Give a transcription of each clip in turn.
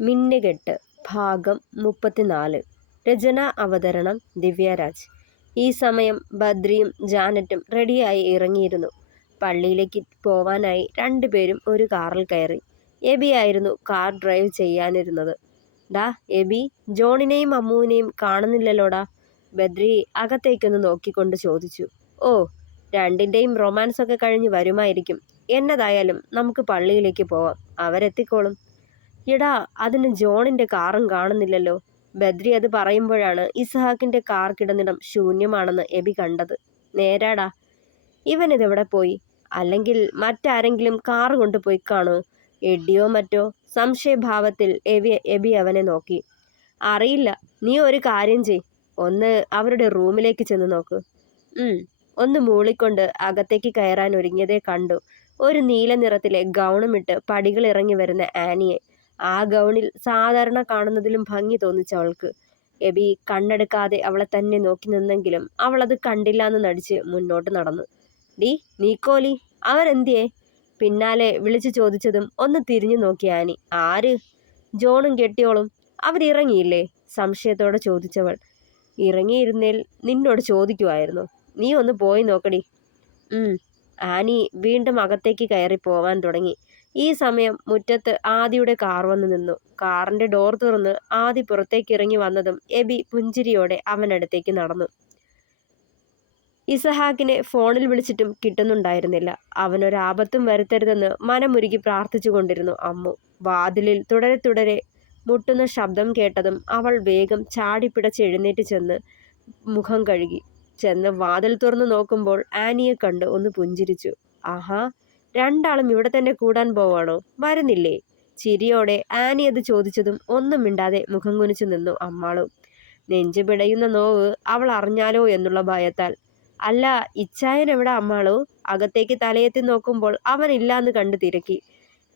മിന്നുകെട്ട് ഭാഗം 34. രചന അവതരണം ദിവ്യരാജ്. ഈ സമയം ബദ്രിയും ജാനറ്റും റെഡിയായി ഇറങ്ങിയിരുന്നു. പള്ളിയിലേക്ക് പോവാനായി രണ്ടുപേരും ഒരു കാറിൽ കയറി. എബി ആയിരുന്നു കാർ ഡ്രൈവ് ചെയ്യാനിരുന്നത്. ഡാ എബി, ജോണിനെയും അമ്മുവിനെയും കാണുന്നില്ലല്ലോടാ. ബദ്രി അകത്തേക്കൊന്ന് നോക്കിക്കൊണ്ട് ചോദിച്ചു. ഓ, രണ്ടിൻ്റെയും റൊമാൻസ് ഒക്കെ കഴിഞ്ഞ് വരുമായിരിക്കും. എന്നതായാലും നമുക്ക് പള്ളിയിലേക്ക് പോവാം, അവരെത്തിക്കോളും. എടാ, അതിന് ജോണിന്റെ കാറും കാണുന്നില്ലല്ലോ. ബദ്രി അത് പറയുമ്പോഴാണ് ഇസ്ഹാക്കിന്റെ കാർ കിടന്നിടം ശൂന്യമാണെന്ന് എബി കണ്ടത്. നേരാടാ, ഇവനിതെവിടെ പോയി? അല്ലെങ്കിൽ മറ്റാരെങ്കിലും കാറ് കൊണ്ടുപോയി കാണോ? എഡിയോ മറ്റോ? സംശയഭാവത്തിൽ എബി അവനെ നോക്കി. അറിയില്ല, നീ ഒരു കാര്യം ചെയ്, ഒന്ന് അവരുടെ റൂമിലേക്ക് ചെന്ന് നോക്ക്. ഒന്ന് മൂളിക്കൊണ്ട് അകത്തേക്ക് കയറാൻ ഒരുങ്ങിയതേ കണ്ടു ഒരു നീല നിറത്തിലെ ഗൗണുമിട്ട് പടികൾ ഇറങ്ങി വരുന്ന ആനിയെ. ആ ഗൗണിൽ സാധാരണ കാണുന്നതിലും ഭംഗി തോന്നിച്ചവൾക്ക്. എബി കണ്ണെടുക്കാതെ അവളെ തന്നെ നോക്കി നിന്നെങ്കിലും അവൾ അത് കണ്ടില്ലാന്ന് നടിച്ച് മുന്നോട്ട് നടന്നു. ഡി നീക്കോലി, അവരെന്തിയേ? പിന്നാലെ വിളിച്ചു ചോദിച്ചതും ഒന്ന് തിരിഞ്ഞു നോക്കി ആനി. ആര്? ജോണും കെട്ടിയോളും. അവരിറങ്ങിയില്ലേ? സംശയത്തോടെ ചോദിച്ചവൾ. ഇറങ്ങിയിരുന്നേൽ നിന്നോട് ചോദിക്കുമായിരുന്നു. നീ ഒന്ന് പോയി നോക്കടി. ആനി വീണ്ടും അകത്തേക്ക് കയറി പോവാൻ തുടങ്ങി. ഈ സമയം മുറ്റത്ത് ആദിയുടെ കാർ വന്നു നിന്നു. കാറിന്റെ ഡോർ തുറന്ന് ആദി പുറത്തേക്ക് ഇറങ്ങി വന്നതും എബി പുഞ്ചിരിയോടെ അവനടുത്തേക്ക് നടന്നു. ഇസഹാക്കിനെ ഫോണിൽ വിളിച്ചിട്ടും കിട്ടുന്നുണ്ടായിരുന്നില്ല. അവനൊരാപത്തും വരുത്തരുതെന്ന് മനമുരുകി പ്രാർത്ഥിച്ചു കൊണ്ടിരുന്നു അമ്മു. വാതിലിൽ തുടരെ തുടരെ മുട്ടുന്ന ശബ്ദം കേട്ടതും അവൾ വേഗം ചാടിപ്പിടച്ച് എഴുന്നേറ്റ് ചെന്ന് മുഖം കഴുകി. ചെന്ന് വാതിൽ തുറന്നു നോക്കുമ്പോൾ ആനിയെ കണ്ട് ഒന്ന് പുഞ്ചിരിച്ചു. ആഹാ, രണ്ടാളും ഇവിടെ തന്നെ കൂടാൻ പോവാണോ? വരുന്നില്ലേ? ചിരിയോടെ ആനി അത് ചോദിച്ചതും ഒന്നും മിണ്ടാതെ മുഖം കുനിച്ചു നിന്നു അമ്മാളു. നെഞ്ചു പിടയുന്ന നോവ് അവൾ അറിഞ്ഞാലോ എന്നുള്ള ഭയത്താൽ. അല്ല, ഇച്ചായൻ എവിടെ അമ്മാളു? അകത്തേക്ക് തലയെത്തി നോക്കുമ്പോൾ അവനില്ലാന്ന് കണ്ട് തിരക്കി.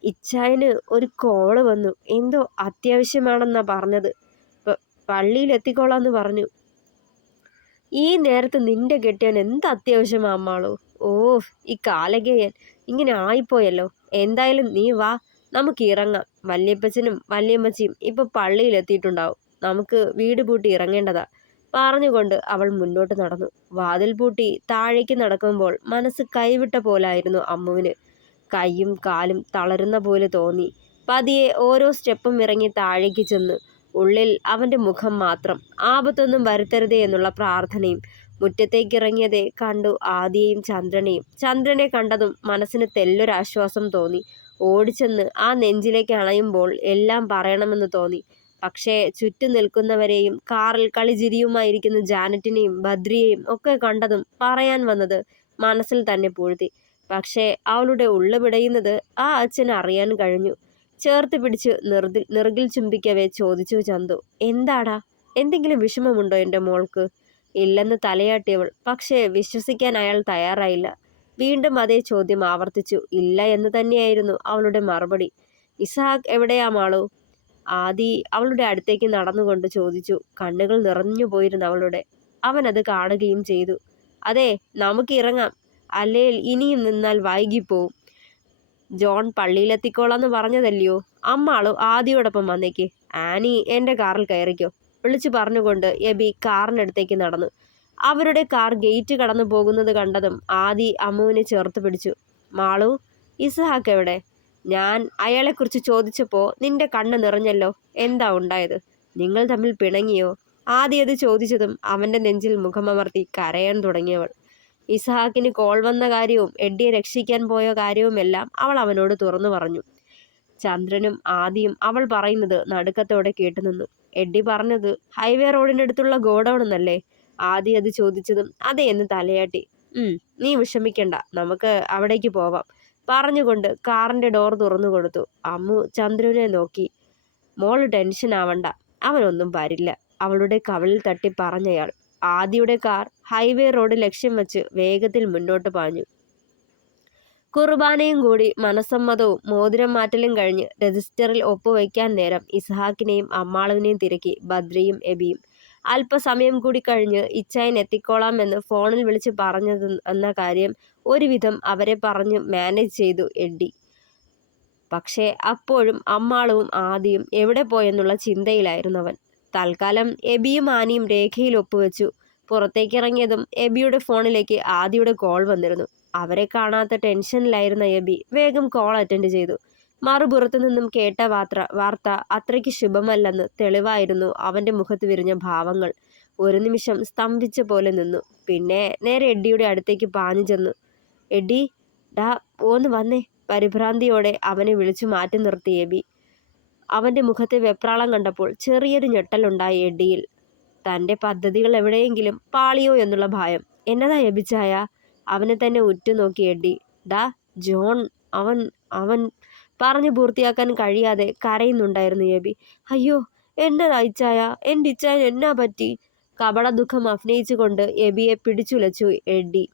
ഇച്ചായന് ഒരു കോള് വന്നു, എന്തോ അത്യാവശ്യമാണെന്നാ പറഞ്ഞത്. പള്ളിയിൽ എത്തിക്കോളാന്ന് പറഞ്ഞു. ഈ നേരത്ത് നിന്റെ കെട്ടിയവൻ എന്ത് അത്യാവശ്യമാ അമ്മാളു? ഓ, ഈ കാലകേയൻ ഇങ്ങനെ ആയിപ്പോയല്ലോ. എന്തായാലും നീ വാ, നമുക്ക് ഇറങ്ങാം. വല്യപ്പച്ചനും വല്യമ്മച്ചിയും ഇപ്പൊ പള്ളിയിൽ എത്തിയിട്ടുണ്ടാവും. നമുക്ക് വീട് പൂട്ടി ഇറങ്ങേണ്ടതാ. പറഞ്ഞുകൊണ്ട് അവൾ മുന്നോട്ട് നടന്നു. വാതിൽ പൂട്ടി താഴേക്ക് നടക്കുമ്പോൾ മനസ്സ് കൈവിട്ട പോലായിരുന്നു അമ്മുവിന്. കൈയും കാലും തളരുന്ന പോലെ തോന്നി. പതിയെ ഓരോ സ്റ്റെപ്പും ഇറങ്ങി താഴേക്ക് ചെന്ന് ഉള്ളിൽ അവന്റെ മുഖം മാത്രം. ആപത്തൊന്നും വരുത്തരുതേ എന്നുള്ള പ്രാർത്ഥനയും. മുറ്റത്തേക്കിറങ്ങിയതേ കണ്ടു ആദിയെയും ചന്ദ്രനെയും. ചന്ദ്രനെ കണ്ടതും മനസ്സിന് തെല്ലൊരാശ്വാസം തോന്നി. ഓടിച്ചെന്ന് ആ നെഞ്ചിലേക്ക് അണയുമ്പോൾ എല്ലാം പറയണമെന്ന് തോന്നി. പക്ഷേ ചുറ്റും നിൽക്കുന്നവരെയും കാറിൽ കളിചിരിയുമായിരിക്കുന്ന ജാനറ്റിനെയും ബദ്രിയെയും ഒക്കെ കണ്ടതും പറയാൻ വന്നത് മനസ്സിൽ തന്നെ പൂഴ്ത്തി. പക്ഷേ അവളുടെ ഉള്ളു പിടയുന്നത് ആ അച്ഛന് അറിയാൻ കഴിഞ്ഞു. ചേർത്ത് പിടിച്ച് നെറുകിൽ ചുംബിക്കവേ ചോദിച്ചു ചന്തു. എന്താടാ, എന്തെങ്കിലും വിഷമമുണ്ടോ എൻ്റെ മോൾക്ക്? ഇല്ലെന്ന് തലയാട്ടിയവൾ. പക്ഷേ വിശ്വസിക്കാൻ അയാൾ തയ്യാറായില്ല. വീണ്ടും അതേ ചോദ്യം ആവർത്തിച്ചു. ഇല്ല എന്ന് തന്നെയായിരുന്നു അവളുടെ മറുപടി. ഇസഹാക്ക് എവിടെയാ മാളു? ആദി അവളുടെ അടുത്തേക്ക് നടന്നുകൊണ്ട് ചോദിച്ചു. കണ്ണുകൾ നിറഞ്ഞു പോയിരുന്നു അവളുടെ. അവൻ അത് കാണുകയും ചെയ്തു. അതെ, നമുക്ക് ഇറങ്ങാം, അല്ലേൽ ഇനിയും നിന്നാൽ വൈകിപ്പോവും. ജോൺ പള്ളിയിലെത്തിക്കോളാന്ന് പറഞ്ഞതല്ലയോ? അമ്മാളു ആദിയോടൊപ്പം വന്നേക്ക്. ആനി എൻ്റെ കാറിൽ കയറിക്കോ, വിളിച്ചു പറഞ്ഞുകൊണ്ട് എബി കാറിനടുത്തേക്ക് നടന്നു. അവരുടെ കാർ ഗേറ്റ് കടന്നു പോകുന്നത് കണ്ടതും ആദി അമ്മുവിനെ ചേർത്ത് പിടിച്ചു. മാളു, ഇസഹാക്ക് എവിടെ? ഞാൻ അയാളെക്കുറിച്ച് ചോദിച്ചപ്പോൾ നിന്റെ കണ്ണ് നിറഞ്ഞല്ലോ. എന്താ ഉണ്ടായത്? നിങ്ങൾ തമ്മിൽ പിണങ്ങിയോ? ആദി അത് ചോദിച്ചതും അവൻ്റെ നെഞ്ചിൽ മുഖമമർത്തി കരയാൻ തുടങ്ങിയവൾ. ഇസഹാക്കിന് കോൾ വന്ന കാര്യവും എഡ്ഡിയെ രക്ഷിക്കാൻ പോയ കാര്യവുമെല്ലാം അവൾ അവനോട് തുറന്നു പറഞ്ഞു. ചന്ദ്രനും ആദിയും അവൾ പറയുന്നത് നടുക്കത്തോടെ കേട്ടുനിന്നു. എഡ്ഡി പറഞ്ഞത് ഹൈവേ റോഡിനടുത്തുള്ള ഗോഡൗൺ എന്നല്ലേ? ആദി അത് ചോദിച്ചതും അതെ എന്ന് തലയാട്ടി. നീ വിഷമിക്കണ്ട, നമുക്ക് അവിടേക്ക് പോവാം. പറഞ്ഞുകൊണ്ട് കാറിന്റെ ഡോർ തുറന്നു കൊടുത്തു. അമ്മു ചന്ദ്രനെ നോക്കി. മോള് ടെൻഷൻ ആവണ്ട, അവനൊന്നും വരില്ല, അവളുടെ കവിളിൽ തട്ടി പറഞ്ഞയാൾ. ആദിയുടെ കാർ ഹൈവേ റോഡ് ലക്ഷ്യം വെച്ച് വേഗത്തിൽ മുന്നോട്ട് പാഞ്ഞു. കുർബാനയും കൂടി മനസ്സമ്മതവും മോതിരം മാറ്റലും കഴിഞ്ഞ് രജിസ്റ്ററിൽ ഒപ്പുവയ്ക്കാൻ നേരം ഇസ്ഹാക്കിനെയും അമ്മാളുവിനെയും തിരക്കി ബദ്രിയും എബിയും. അല്പസമയം കൂടി കഴിഞ്ഞ് ഇച്ചായൻ എത്തിക്കോളാം എന്ന് ഫോണിൽ വിളിച്ച് പറഞ്ഞത് എന്ന കാര്യം ഒരുവിധം അവരെ പറഞ്ഞു മാനേജ് ചെയ്തു എഡ്ഡി. പക്ഷേ അപ്പോഴും അമ്മാളും ആദിയും എവിടെ പോയെന്നുള്ള ചിന്തയിലായിരുന്നു അവൻ. തൽക്കാലം എബിയും ആനിയും രേഖയിൽ ഒപ്പുവെച്ചു. പുറത്തേക്കിറങ്ങിയതും എബിയുടെ ഫോണിലേക്ക് ആദിയുടെ കോൾ വന്നിരുന്നു. അവരെ കാണാത്ത ടെൻഷനിലായിരുന്ന എബി വേഗം കോൾ അറ്റൻഡ് ചെയ്തു. മറുപുറത്തു നിന്നും കേട്ട വാർത്ത അത്രയ്ക്ക് ശുഭമല്ലെന്ന് തെളിവായിരുന്നു അവന്റെ മുഖത്ത് വിരിഞ്ഞ ഭാവങ്ങൾ. ഒരു നിമിഷം സ്തംഭിച്ച പോലെ നിന്നു. പിന്നെ നേരെ എഡ്ഡിയുടെ അടുത്തേക്ക് പാഞ്ഞു ചെന്നു. എഡ്ഡി, ഡാ പോന്ന് വന്നേ. പരിഭ്രാന്തിയോടെ അവനെ വിളിച്ചു മാറ്റി നിർത്തി എബി. അവന്റെ മുഖത്തെ വെപ്രാളം കണ്ടപ്പോൾ ചെറിയൊരു ഞെട്ടലുണ്ടായി എഡ്ഡിയിൽ. തൻ്റെ പദ്ധതികൾ എവിടെയെങ്കിലും പാളിയോ എന്നുള്ള ഭയം. എന്നതാ എബിച്ചായ? അവനെ തന്നെ ഉറ്റുനോക്കി എഡ്ഡി. ഡാ ജോൺ, അവൻ അവൻ പറഞ്ഞു പൂർത്തിയാക്കാൻ കഴിയാതെ കരയുന്നുണ്ടായിരുന്നു എബി. അയ്യോ, എന്നതാ ഇച്ചായ? എൻ്റെ ഇച്ചായൻ എന്നാ പറ്റി? കപട ദുഃഖം അഭിനയിച്ചുകൊണ്ട് എബിയെ പിടിച്ചുലച്ചു എഡ്ഡി.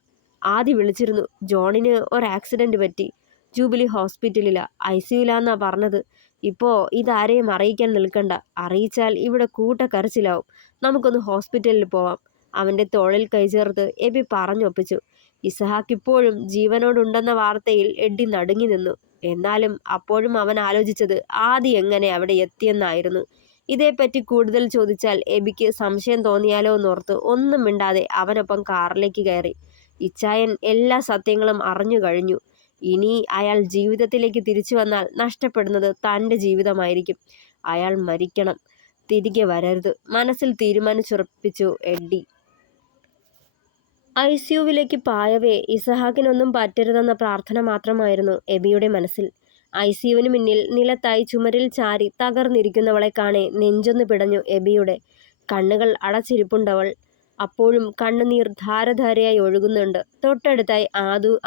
ആദ്യം വിളിച്ചിരുന്നു. ജോണിന് ഒരു ആക്സിഡന്റ് പറ്റി. ജൂബിലി ഹോസ്പിറ്റലിലാ, ICUലാന്നാ പറഞ്ഞത്. ഇപ്പോൾ ഇതാരെയും അറിയിക്കാൻ നിൽക്കണ്ട. അറിയിച്ചാൽ ഇവിടെ കൂട്ടക്കരച്ചിലാവും. നമുക്കൊന്ന് ഹോസ്പിറ്റലിൽ പോവാം. അവൻ്റെ തോളിൽ കൈചേർത്ത് എബി പറഞ്ഞൊപ്പിച്ചു. ഇസഹാക്ക് ഇപ്പോഴും ജീവനോടുണ്ടെന്ന വാർത്തയിൽ എഡ്ഡി നടുങ്ങി നിന്നു. എന്നാലും അപ്പോഴും അവൻ ആലോചിച്ചത് ആദ്യം എങ്ങനെ അവിടെ എത്തിയെന്നായിരുന്നു. ഇതേപ്പറ്റി കൂടുതൽ ചോദിച്ചാൽ എബിക്ക് സംശയം തോന്നിയാലോ എന്നോർത്ത് ഒന്നും മിണ്ടാതെ അവനൊപ്പം കാറിലേക്ക് കയറി. ഇച്ചായൻ എല്ലാ സത്യങ്ങളും അറിഞ്ഞു കഴിഞ്ഞു. ഇനി അയാൾ ജീവിതത്തിലേക്ക് തിരിച്ചു വന്നാൽ നഷ്ടപ്പെടുന്നത് തൻ്റെ ജീവിതമായിരിക്കും. അയാൾ മരിക്കണം, തിരികെ വരരുത്. മനസ്സിൽ തീരുമാനിച്ചുറപ്പിച്ചു എഡ്ഡി. ICUവിലേക്ക് പായവേ ഇസഹാക്കിനൊന്നും പറ്റരുതെന്ന പ്രാർത്ഥന മാത്രമായിരുന്നു എബിയുടെ മനസ്സിൽ. ICUവിന് മുന്നിൽ നിലത്തായി ചുമരിൽ ചാരി തകർന്നിരിക്കുന്നവളെ കാണെ നെഞ്ചൊന്ന് പിടഞ്ഞു എബിയുടെ. കണ്ണുകൾ അടച്ചിരിപ്പുണ്ടവൾ. അപ്പോഴും കണ്ണുനീർ ധാരധാരയായി ഒഴുകുന്നുണ്ട്. തൊട്ടടുത്തായി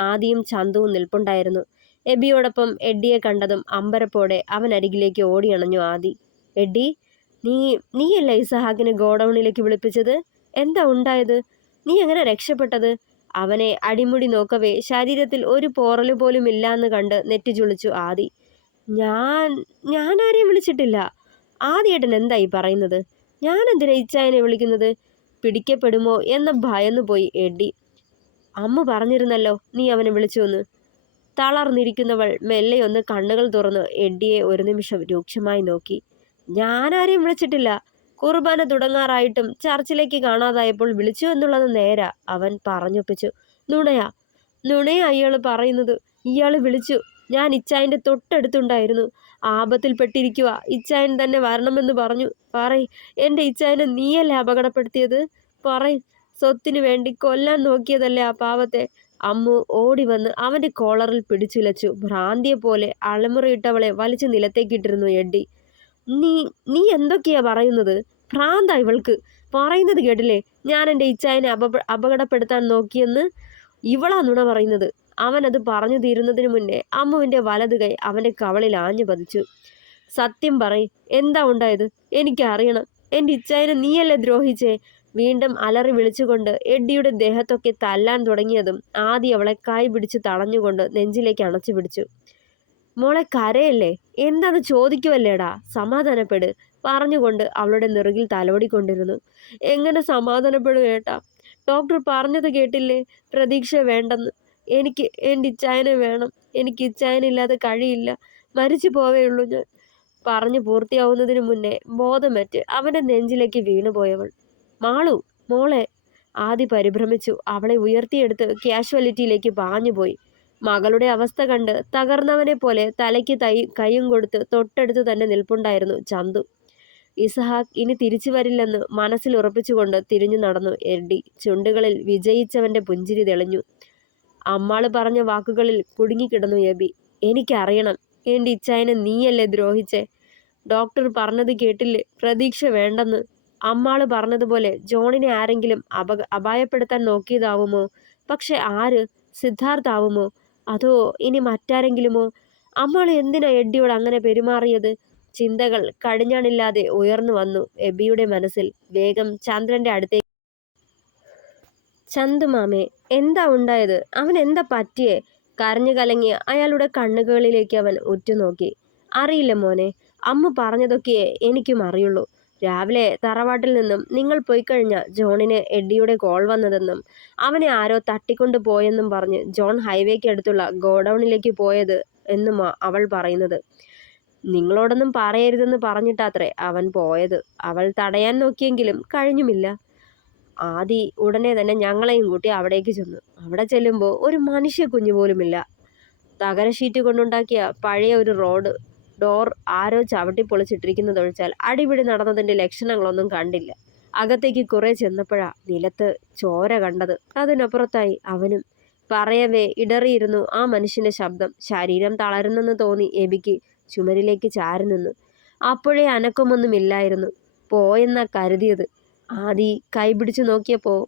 ആദിയും ചന്തുവും നിൽപ്പുണ്ടായിരുന്നു. എബിയോടൊപ്പം എഡ്ഡിയെ കണ്ടതും അമ്പരപ്പോടെ അവൻ അരികിലേക്ക് ഓടിയണഞ്ഞു ആദി. എഡ്ഡി, നീയല്ല ഇസഹാക്കിനെ ഗോഡൌണിലേക്ക് വിളിപ്പിച്ചത്? എന്താ ഉണ്ടായത്? നീ എങ്ങനെ രക്ഷപ്പെട്ടത്? അവനെ അടിമുടി നോക്കവേ ശരീരത്തിൽ ഒരു പോറല് പോലും ഇല്ലാന്ന് കണ്ട് നെറ്റിച്ചുളിച്ചു ആദി. ഞാൻ ആരെയും വിളിച്ചിട്ടില്ല. ആദിയേട്ടൻ എന്തായി പറയുന്നത്? ഞാൻ എന്തിനാ ഇച്ചായനെ വിളിക്കുന്നത്? പിടിക്കപ്പെടുമോ എന്ന ഭയന്നു പോയി എഡ്ഡി. അമ്മ പറഞ്ഞിരുന്നല്ലോ നീ അവനെ വിളിച്ചുവെന്ന്. തളർന്നിരിക്കുന്നവൾ മെല്ലെയൊന്ന് കണ്ണുകൾ തുറന്ന് എഡ്ഡിയെ ഒരു നിമിഷം രൂക്ഷമായി നോക്കി. ഞാനാരെയും വിളിച്ചിട്ടില്ല. കുർബാന തുടങ്ങാറായിട്ടും ചർച്ചിലേക്ക് കാണാതായപ്പോൾ വിളിച്ചു എന്നുള്ളത് നേരാ, അവൻ പറഞ്ഞൊപ്പിച്ചു. നുണയാ ഇയാൾ പറയുന്നത്. ഇയാൾ വിളിച്ചു. ഞാൻ ഇച്ചായൻ്റെ തൊട്ടടുത്തുണ്ടായിരുന്നു. ആപത്തിൽപ്പെട്ടിരിക്കുക. ഇച്ചായൻ തന്നെ വരണമെന്ന് പറഞ്ഞു. പറയ്, എൻ്റെ ഇച്ചായനെ നീയല്ലേ അപകടപ്പെടുത്തിയത്? പറയ്, സ്വത്തിനു വേണ്ടി കൊല്ലാൻ നോക്കിയതല്ലേ ആ പാവത്തെ? അമ്മു ഓടി വന്ന് അവൻ്റെ കോളറിൽ പിടിച്ചുലച്ചു. ഭ്രാന്തിയെ പോലെ അലമുറയിട്ടവളെ വലിച്ചു നിലത്തേക്കിട്ടിരുന്നു എഡ്ഡി. നീ എന്തൊക്കെയാ പറയുന്നത്? ഭ്രാന്താ ഇവൾക്ക്. പറയുന്നത് കേട്ടില്ലേ? ഞാൻ എൻ്റെ ഇച്ചായനെ അപകടപ്പെടുത്താൻ നോക്കിയെന്ന്. ഇവളാ നുണ പറയുന്നത്. അവൻ അത് പറഞ്ഞു തീരുന്നതിന് മുന്നേ അമ്മുവിൻ്റെ വലതു കൈ അവൻ്റെ കവളിൽ ആഞ്ഞു പതിച്ചു. സത്യം പറയ്, എന്താ ഉണ്ടായത്? എനിക്കറിയണം. എൻ്റെ ഇച്ചായനെ നീയല്ലേ ദ്രോഹിച്ചേ? വീണ്ടും അലറി വിളിച്ചുകൊണ്ട് എഡ്ഡിയുടെ ദേഹത്തൊക്കെ തല്ലാൻ തുടങ്ങിയതും ആദ്യം അവളെ കൈ പിടിച്ച് തടഞ്ഞുകൊണ്ട് നെഞ്ചിലേക്ക് അണച്ചു പിടിച്ചു. മോളെ, കരയല്ലേ? എന്താന്ന് ചോദിക്കുവല്ലേടാ, സമാധാനപ്പെട് പറഞ്ഞുകൊണ്ട് അവളുടെ നെറുകിൽ തലോടിക്കൊണ്ടിരുന്നു. എങ്ങനെ സമാധാനപ്പെടും ഏട്ടാ? ഡോക്ടർ പറഞ്ഞത് കേട്ടില്ലേ? പ്രതീക്ഷ വേണ്ടെന്ന്. എനിക്ക് എൻ്റെ ഇച്ചായനെ വേണം. എനിക്ക് ഇച്ചായനില്ലാതെ കഴിയില്ല. മരിച്ചു പോവേയുള്ളൂ ഞാൻ. പറഞ്ഞു പൂർത്തിയാവുന്നതിന് മുന്നേ ബോധമറ്റ് അവൻ്റെ നെഞ്ചിലേക്ക് വീണുപോയവൾ. മാളു മോളെ. ആദി പരിഭ്രമിച്ചു. അവളെ ഉയർത്തിയെടുത്ത് കാഷ്വാലിറ്റിയിലേക്ക് പാഞ്ഞുപോയി. മകളുടെ അവസ്ഥ കണ്ട് തകർന്നവനെ പോലെ തലയ്ക്ക് കൈയും കൊടുത്ത് തൊട്ടടുത്ത് തന്നെ നിൽപ്പുണ്ടായിരുന്നു ചന്തു. ഇസഹാക്ക് ഇനി തിരിച്ചു വരില്ലെന്ന് മനസ്സിൽ ഉറപ്പിച്ചുകൊണ്ട് തിരിഞ്ഞു നടന്നു എഡ്ഡി. ചുണ്ടുകളിൽ വിജയിച്ചവന്റെ പുഞ്ചിരി തെളിഞ്ഞു. അമ്മാള് പറഞ്ഞ വാക്കുകളിൽ കുടുങ്ങിക്കിടന്നു എബി. എനിക്കറിയണം, എൻ്റെ ഇച്ചായനെ നീയല്ലേ ദ്രോഹിച്ചേ? ഡോക്ടർ പറഞ്ഞത് കേട്ടില്ലേ? പ്രതീക്ഷ വേണ്ടെന്ന്. അമ്മാള് പറഞ്ഞതുപോലെ ജോണിനെ ആരെങ്കിലും അപായപ്പെടുത്താൻ നോക്കിയതാവുമോ? പക്ഷെ ആര്? സിദ്ധാർത്ഥ് ആവുമോ? അതോ ഇനി മറ്റാരെങ്കിലുമോ? അമ്മാള് എന്തിനാ എഡ്ഡിയോട് അങ്ങനെ പെരുമാറിയത്? ചിന്തകൾ കടിഞ്ഞാണില്ലാതെ ഉയർന്നു വന്നു എബിയുടെ മനസ്സിൽ. വേഗം ചന്ദ്രന്റെ അടുത്തേക്ക്. ചന്തുമാമേ, എന്താ ഉണ്ടായത്? അവൻ എന്താ പറ്റിയേ? കരഞ്ഞു കലങ്ങിയ അയാളുടെ കണ്ണുകളിലേക്ക് അവൻ ഉറ്റുനോക്കി. അറിയില്ല മോനെ. അമ്മ പറഞ്ഞതൊക്കെയേ എനിക്കും അറിയുള്ളൂ. രാവിലെ തറവാട്ടിൽ നിന്നും നിങ്ങൾ പോയി കഴിഞ്ഞ ജോണിന് എഡ്ഡിയുടെ കോൾ വന്നതെന്നും അവനെ ആരോ തട്ടിക്കൊണ്ടു പോയെന്നും പറഞ്ഞ് ജോൺ ഹൈവേക്ക് അടുത്തുള്ള ഗോഡൌണിലേക്ക് പോയത് അവൾ പറയുന്നത്. നിങ്ങളോടൊന്നും പറയരുതെന്ന് പറഞ്ഞിട്ടാത്രേ അവൻ പോയത്. അവൾ തടയാൻ നോക്കിയെങ്കിലും കഴിഞ്ഞുമില്ല. ആദി ഉടനെ തന്നെ ഞങ്ങളെയും കൂട്ടി അവിടേക്ക് ചെന്നു. അവിടെ ചെല്ലുമ്പോൾ ഒരു മനുഷ്യ കുഞ്ഞു പോലുമില്ല. തകര ഷീറ്റ് കൊണ്ടുണ്ടാക്കിയ പഴയ ഒരു ഡോർ ആരോ ചവിട്ടി പൊളിച്ചിട്ടിരിക്കുന്നതൊഴിച്ചാൽ അടിപിടി നടന്നതിൻ്റെ ലക്ഷണങ്ങളൊന്നും കണ്ടില്ല. അകത്തേക്ക് കുറെ ചെന്നപ്പോഴാ നിലത്ത് ചോര കണ്ടത്. അതിനപ്പുറത്തായി അവനും. പറയവേ ഇടറിയിരുന്നു ആ മനുഷ്യന്റെ ശബ്ദം. ശരീരം തളരുന്നെന്ന് തോന്നി എബിക്ക് ചുമരിലേക്ക് ചാരി നിന്നു. അപ്പോഴേ അനക്കമൊന്നുമില്ലായിരുന്നു. പോയെന്നാ കരുതിയത്. ആദി കൈപിടിച്ചു നോക്കിയപ്പോൾ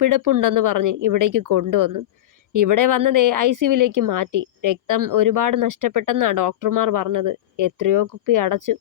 പിടപ്പുണ്ടെന്ന് പറഞ്ഞ് ഇവിടേക്ക് കൊണ്ടുവന്നു. ഇവിടെ വന്നതേ ICUവിലേക്ക് മാറ്റി. രക്തം ഒരുപാട് നഷ്ടപ്പെട്ടെന്നാ ഡോക്ടർമാർ പറഞ്ഞത്. എത്രയോ കുപ്പി അടച്ചു.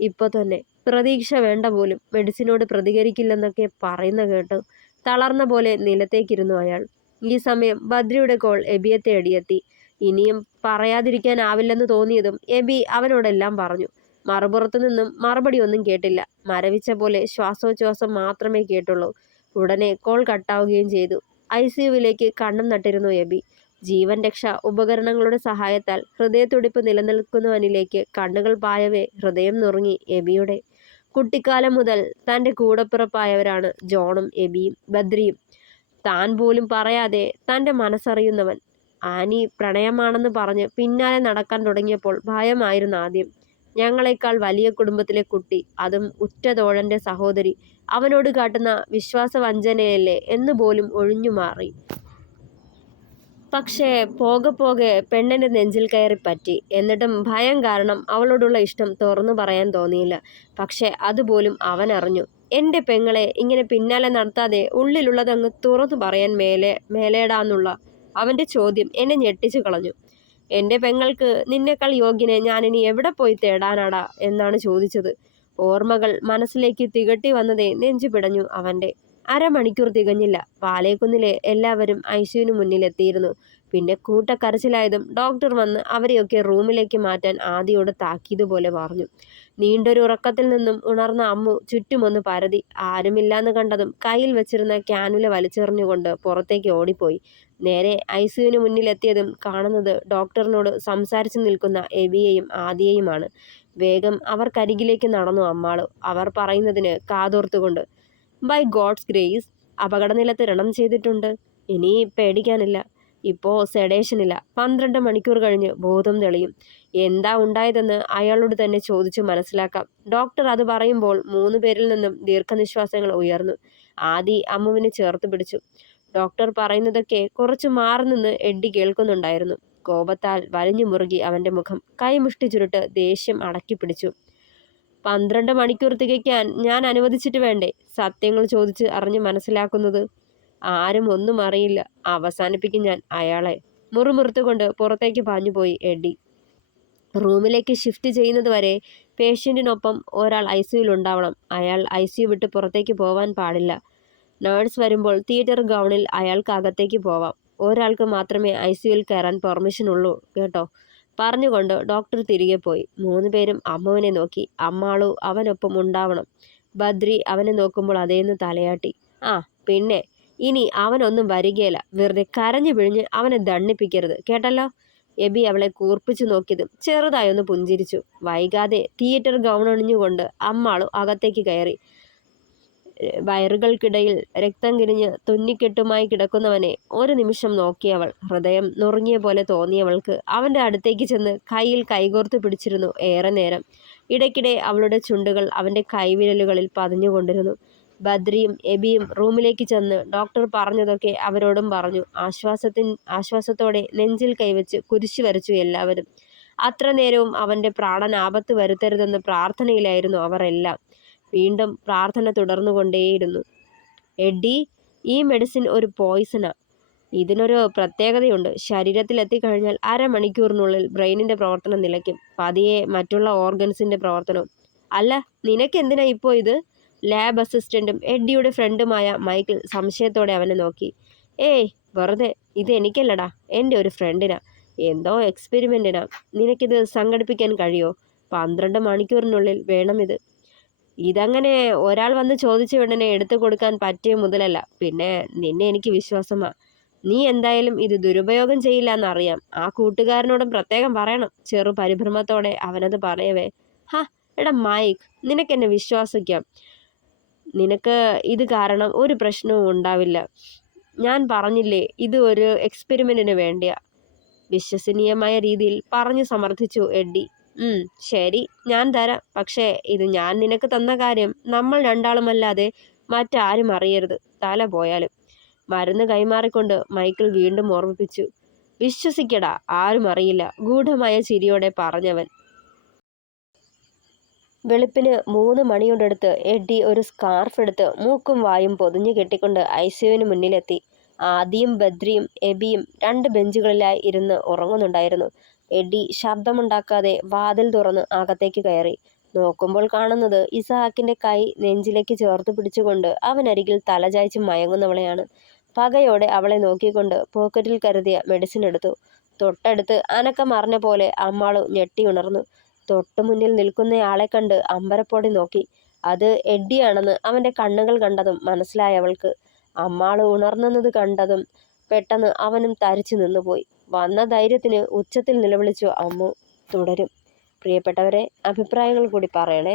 ഇപ്പോൾ തന്നെ പ്രതീക്ഷ വേണ്ട പോലും. മെഡിസിനോട് പ്രതികരിക്കില്ലെന്നൊക്കെ പറയുന്ന കേട്ടു. തളർന്ന പോലെ നിലത്തേക്കിരുന്നു അയാൾ. ഈ സമയം ബദ്രിയുടെ കോൾ എബിയെ തേടിയെത്തി. ഇനിയും പറയാതിരിക്കാനാവില്ലെന്ന് തോന്നിയതും എബി അവനോടെല്ലാം പറഞ്ഞു. മറുപുറത്തു നിന്നും മറുപടി ഒന്നും കേട്ടില്ല. മരവിച്ച പോലെ ശ്വാസോച്ഛ്വാസം മാത്രമേ കേട്ടുള്ളൂ. ഉടനെ കോൾ കട്ടാവുകയും ചെയ്തു. ICUവിലേക്ക് കണ്ണും നട്ടിരുന്നു എബി. ജീവൻ രക്ഷാ ഉപകരണങ്ങളുടെ സഹായത്താൽ ഹൃദയത്തുടിപ്പ് നിലനിൽക്കുന്നവനിലേക്ക് കണ്ണുകൾ പായവേ ഹൃദയം നുറുങ്ങി എബിയുടെ. കുട്ടിക്കാലം മുതൽ തൻ്റെ കൂടപ്പിറപ്പായവരാണ് ജോണും എബിയും ബദ്രിയും. താൻ പോലും പറയാതെ തൻ്റെ മനസ്സറിയുന്നവൻ. ആനി പ്രണയമാണെന്ന് പറഞ്ഞ് പിന്നാലെ നടക്കാൻ തുടങ്ങിയപ്പോൾ ഭയമായിരുന്നു ആദ്യം. ഞങ്ങളെക്കാൾ വലിയ കുടുംബത്തിലെ കുട്ടി, അതും ഉറ്റ തോഴൻ്റെ സഹോദരി, അവനോട് കാട്ടുന്ന വിശ്വാസവഞ്ചനയല്ലേ എന്ന് പോലും ഒഴിഞ്ഞുമാറി. പക്ഷേ പോകെ പോകെ പെണ്ണിൻ്റെ നെഞ്ചിൽ കയറി പറ്റി. എന്നിട്ടും ഭയം കാരണം അവളോടുള്ള ഇഷ്ടം തുറന്നു പറയാൻ തോന്നിയില്ല. പക്ഷേ അതുപോലും അവൻ അറിഞ്ഞു. എൻ്റെ പെങ്ങളെ ഇങ്ങനെ പിന്നാലെ നടത്താതെ ഉള്ളിലുള്ളതങ്ങ് തുറന്നു പറയാൻ മേലേടാന്നുള്ള അവൻ്റെ ചോദ്യം എന്നെ ഞെട്ടിച്ചു കളഞ്ഞു. എൻ്റെ പെങ്ങൾക്ക് നിന്നേക്കാൾ യോഗ്യനെ ഞാനിനി എവിടെ പോയി തേടാനാടാ എന്നാണ് ചോദിച്ചത്. ഓർമ്മകൾ മനസ്സിലേക്ക് തികട്ടി വന്നതേ നെഞ്ചു പിടഞ്ഞു അവൻ്റെ. അരമണിക്കൂർ തികഞ്ഞില്ല. പാലേക്കുന്നിലെ എല്ലാവരും ICUവിന് മുന്നിലെത്തിയിരുന്നു. പിന്നെ കൂട്ടക്കരച്ചിലായതും ഡോക്ടർ വന്ന് അവരെയൊക്കെ റൂമിലേക്ക് മാറ്റാൻ ആദിയോട് താക്കീതുപോലെ പറഞ്ഞു. നീണ്ടൊരു ഉറക്കത്തിൽ നിന്നും ഉണർന്ന അമ്മു ചുറ്റുമൊന്ന് പരതി. ആരുമില്ലാന്ന് കണ്ടതും കയ്യിൽ വെച്ചിരുന്ന ക്യാനുല വലിച്ചെറിഞ്ഞുകൊണ്ട് പുറത്തേക്ക് ഓടിപ്പോയി. നേരെ ICUവിന് മുന്നിലെത്തിയതും കാണുന്നത് ഡോക്ടറിനോട് സംസാരിച്ചു നിൽക്കുന്ന എബിയെയും ആദിയെയുമാണ്. വേഗം അവർക്കരികിലേക്ക് നടന്നു അമ്മാളു. അവർ പറയുന്നതിന് കാതോർത്തുകൊണ്ട്. ബൈ ഗോഡ്സ് ഗ്രേസ് അപകടനില തരണം ചെയ്തിട്ടുണ്ട്. ഇനി പേടിക്കാനില്ല. ഇപ്പോൾ സെഡേഷനില്ല. 12 മണിക്കൂർ കഴിഞ്ഞ് ബോധം തെളിയും. എന്താ ഉണ്ടായതെന്ന് അയാളോട് തന്നെ ചോദിച്ചു മനസ്സിലാക്കാം. ഡോക്ടർ അത് പറയുമ്പോൾ 3 പേരിൽ നിന്നും ദീർഘനിശ്വാസങ്ങൾ ഉയർന്നു. ആദി അമ്മുവിനെ ചേർത്ത് പിടിച്ചു. ഡോക്ടർ പറയുന്നതൊക്കെ കുറച്ച് മാറി നിന്ന് എഡ്ഡി കേൾക്കുന്നുണ്ടായിരുന്നു. കോപത്താൽ വലിഞ്ഞു മുറുകി അവൻ്റെ മുഖം. കൈമുഷ്ടി ചുരുട്ട് ദേഷ്യം അടക്കി പിടിച്ചു. 12 മണിക്കൂർ തികയ്ക്കാൻ ഞാൻ അനുവദിച്ചിട്ട് വേണ്ടേ സത്യങ്ങൾ ചോദിച്ച് അറിഞ്ഞ് മനസ്സിലാക്കുന്നത്? ആരും ഒന്നും അറിയില്ല. അവസാനിപ്പിക്കും ഞാൻ അയാളെ. മുറുമുറുത്തുകൊണ്ട് പുറത്തേക്ക് പാഞ്ഞുപോയി എഡ്ഡി. റൂമിലേക്ക് ഷിഫ്റ്റ് ചെയ്യുന്നത് വരെ പേഷ്യൻറ്റിനൊപ്പം ഒരാൾ ICUവിൽ ഉണ്ടാവണം. അയാൾ ICU വിട്ട് പുറത്തേക്ക് പോവാൻ പാടില്ല. നേഴ്സ് വരുമ്പോൾ തിയേറ്റർ ഗൗണിൽ അയാൾക്ക് അകത്തേക്ക് പോവാം. ഒരാൾക്ക് മാത്രമേ ICUവിൽ കയറാൻ പെർമിഷൻ ഉള്ളൂ കേട്ടോ. പറഞ്ഞുകൊണ്ട് ഡോക്ടർ തിരികെ പോയി. 3 പേരും അമ്മുവിനെ നോക്കി. അമ്മാളു അവനൊപ്പം ഉണ്ടാവണം. ബദ്രി അവനെ നോക്കുമ്പോൾ അതേന്ന് തലയാട്ടി. ആ പിന്നെ ഇനി അവനൊന്നും വരികയില്ല. വെറുതെ കരഞ്ഞു പിഴിഞ്ഞ് അവനെ ദണ്ണിപ്പിക്കരുത് കേട്ടല്ലോ. എബി അവളെ കൂർപ്പിച്ചു നോക്കിയതും ചെറുതായൊന്ന് പുഞ്ചിരിച്ചു. വൈകാതെ തിയേറ്റർ ഗൗൺ അണിഞ്ഞുകൊണ്ട് അമ്മാളു അകത്തേക്ക് കയറി. വയറുകൾക്കിടയിൽ രക്തം കിരിഞ്ഞ് തുന്നിക്കെട്ടുമായി കിടക്കുന്നവനെ ഒരു നിമിഷം നോക്കിയവൾ. ഹൃദയം നുറുങ്ങിയ പോലെ തോന്നിയവൾക്ക് അവൻ്റെ അടുത്തേക്ക് ചെന്ന് കയ്യിൽ കൈകോർത്ത് പിടിച്ചിരുന്നു ഏറെ നേരം. ഇടയ്ക്കിടെ അവളുടെ ചുണ്ടുകൾ അവൻ്റെ കൈവിരലുകളിൽ പതിഞ്ഞുകൊണ്ടിരുന്നു. ബദ്രിയും എബിയും റൂമിലേക്ക് ചെന്ന് ഡോക്ടർ പറഞ്ഞതൊക്കെ അവരോടും പറഞ്ഞു. ആശ്വാസത്തോടെ നെഞ്ചിൽ കൈവച്ച് കുരിശു വരച്ചു എല്ലാവരും. അത്ര നേരവും അവൻ്റെ പ്രാണൻ ആപത്ത് വരുത്തരുതെന്ന് പ്രാർത്ഥനയിലായിരുന്നു അവർ എല്ലാം. വീണ്ടും പ്രാർത്ഥന തുടർന്നുകൊണ്ടേയിരുന്നു. എഡ്ഡി, ഈ മെഡിസിൻ ഒരു പോയിസണാ. ഇതിനൊരു പ്രത്യേകതയുണ്ട്. ശരീരത്തിലെത്തിക്കഴിഞ്ഞാൽ അരമണിക്കൂറിനുള്ളിൽ ബ്രെയിനിൻ്റെ പ്രവർത്തനം നിലയ്ക്കും. പതിയെ മറ്റുള്ള ഓർഗൻസിൻ്റെ പ്രവർത്തനവും. അല്ല, നിനക്കെന്തിനാ ഇപ്പോൾ ഇത്? ലാബ് അസിസ്റ്റൻറ്റും എഡ്ഡിയുടെ ഫ്രണ്ടുമായ മൈക്കിൾ സംശയത്തോടെ അവനെ നോക്കി. ഏയ് വെറുതെ, ഇത് എനിക്കല്ലടാ, എൻ്റെ ഒരു ഫ്രണ്ടിനാ. എന്തോ എക്സ്പെരിമെൻറ്റിനാ. നിനക്കിത് സംഘടിപ്പിക്കാൻ കഴിയോ? 12 മണിക്കൂറിനുള്ളിൽ വേണം ഇത്. ഇതങ്ങനെ ഒരാൾ വന്ന് ചോദിച്ച ഉടനെ എടുത്തു കൊടുക്കാൻ പറ്റിയ മുതലല്ല. പിന്നെ നിന്നെ എനിക്ക് വിശ്വാസമാ. നീ എന്തായാലും ഇത് ദുരുപയോഗം ചെയ്യില്ല എന്നറിയാം. ആ കൂട്ടുകാരനോടും പ്രത്യേകം പറയണം. ചെറു പരിഭ്രമത്തോടെ അവനത് പറയവേ, ഹാ എടാ മൈക്ക്, നിനക്കെന്നെ വിശ്വസിക്കാം. നിനക്ക് ഇത് കാരണം ഒരു പ്രശ്നവും ഉണ്ടാവില്ല. ഞാൻ പറഞ്ഞില്ലേ, ഇത് ഒരു എക്സ്പെരിമെന്റിന് വേണ്ടിയാ. വിശ്വസനീയമായ രീതിയിൽ പറഞ്ഞു സമർത്ഥിച്ചു എഡ്ഡി. ശരി, ഞാൻ തരാം. പക്ഷേ ഇത് ഞാൻ നിനക്ക് തന്ന കാര്യം നമ്മൾ രണ്ടാളുമല്ലാതെ മറ്റാരും അറിയരുത്, തല പോയാലും. മരുന്ന് കൈമാറിക്കൊണ്ട് മൈക്കിൾ വീണ്ടും ഓർമ്മിപ്പിച്ചു. വിശ്വസിക്കടാ, ആരും അറിയില്ല, ഗൂഢമായ ചിരിയോടെ പറഞ്ഞവൻ. വെളുപ്പിന് 3 മണിയോടടുത്ത് എഡ്ഡി ഒരു സ്കാർഫ് എടുത്ത് മൂക്കും വായും പൊതിഞ്ഞു കെട്ടിക്കൊണ്ട് ഐസിയുവിന് മുന്നിലെത്തി. ആദിയും ബദ്രിയും എബിയും 2 ബെഞ്ചുകളിലായി ഇരുന്ന് ഉറങ്ങുന്നുണ്ടായിരുന്നു. എഡ്ഡി ശബ്ദമുണ്ടാക്കാതെ വാതിൽ തുറന്ന് അകത്തേക്ക് കയറി. നോക്കുമ്പോൾ കാണുന്നത് ഇസഹാക്കിന്റെ കൈ നെഞ്ചിലേക്ക് ചേർത്ത് പിടിച്ചുകൊണ്ട് അവനരികിൽ തലചായ്ച്ച് മയങ്ങുന്നവളെയാണ്. പകയോടെ അവളെ നോക്കിക്കൊണ്ട് പോക്കറ്റിൽ കരുതിയ മെഡിസിൻ എടുത്തു. തൊട്ടടുത്ത് അനക്കം അറിഞ്ഞ പോലെ അമ്മാളു ഞെട്ടിയുണർന്നു. തൊട്ടുമുന്നിൽ നിൽക്കുന്നയാളെ കണ്ട് അമ്പരപ്പോടെ നോക്കി. അത് എഡ്ഡിയാണെന്ന് അവന്റെ കണ്ണുകൾ കണ്ടതും മനസ്സിലായവൾക്ക്. അമ്മാള് ഉണർന്നത് കണ്ടതും പെട്ടെന്ന് അവനും തരിച്ചു നിന്നുപോയി. വന്ന ധൈര്യത്തിന് ഉച്ചത്തിൽ നിലവിളിച്ചു അമ്മു. തുടരും. പ്രിയപ്പെട്ടവരെ, അഭിപ്രായങ്ങൾ കൂടി പറയണേ.